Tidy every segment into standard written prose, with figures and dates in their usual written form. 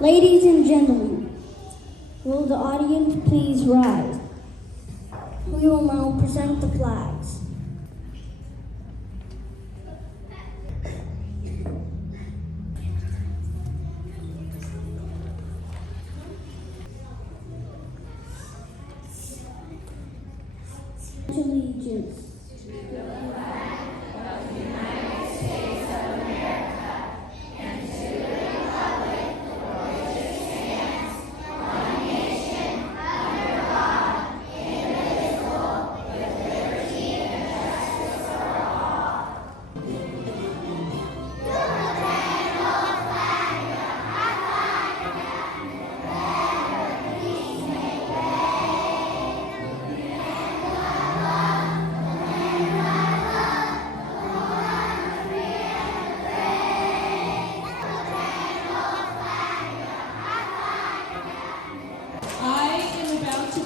Ladies and gentlemen, will the audience please rise? We will now present the flags. Allegiance.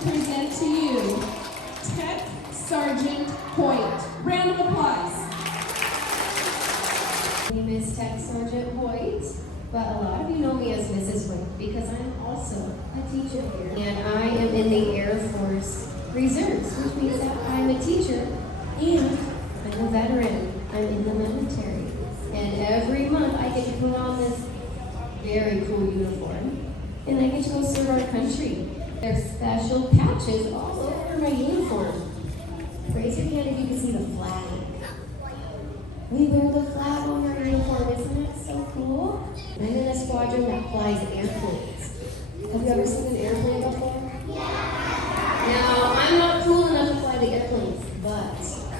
Present to you Tech Sergeant Hoyt. Round of applause. My name is Tech Sergeant Hoyt, but a lot of you know me as Mrs. Hoyt because I'm also a teacher here. And I am in the Air Force Reserves, which means that I'm a teacher and I'm a veteran. I'm in the military. And every month I get to put on this very cool uniform and I get to go serve our country. There's special patches all over my uniform. Raise your hand if you can see the flag. We wear the flag on our uniform, isn't it so cool? I'm in a squadron that flies airplanes. Have you ever seen an airplane before? Yeah. Now, I'm not cool enough to fly the airplanes, but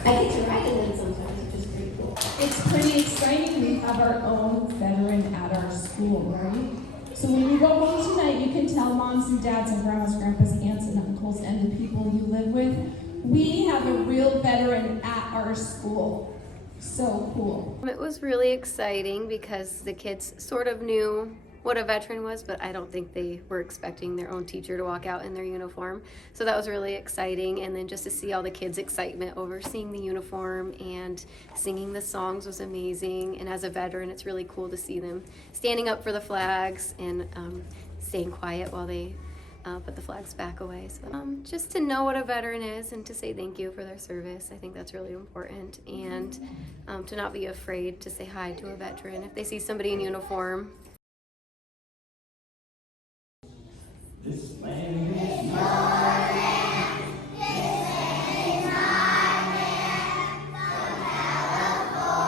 I get to ride in them sometimes, which is pretty cool. It's pretty exciting. We have our own veteran at our school, right? So when you go home tonight, you can tell moms and dads and grandmas, grandpas, aunts and uncles, and the people you live with, we have a real veteran at our school. So cool. It was really exciting because the kids sort of knew what a veteran was, but I don't think they were expecting their own teacher to walk out in their uniform. So that was really exciting. And then just to see all the kids' excitement over seeing the uniform and singing the songs was amazing. And as a veteran, it's really cool to see them standing up for the flags and staying quiet while they put the flags back away. So just to know what a veteran is and to say thank you for their service, I think that's really important. And to not be afraid to say hi to a veteran if they see somebody in uniform. This land is your land. This land is my land. From California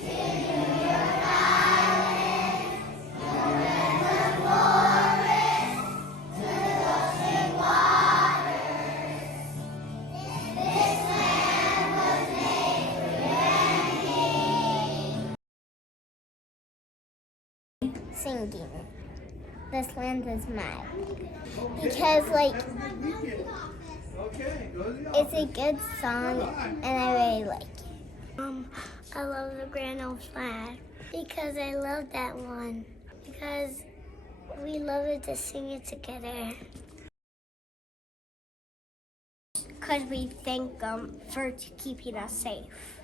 to New York Island, your endless forest to the ocean waters. This land was made for you and me. Singing. This land is mine. Because, like, it's a good song and I really like it. I love the grand old flag because I love that one. Because we love it to sing it together. Because we thank them for keeping us safe.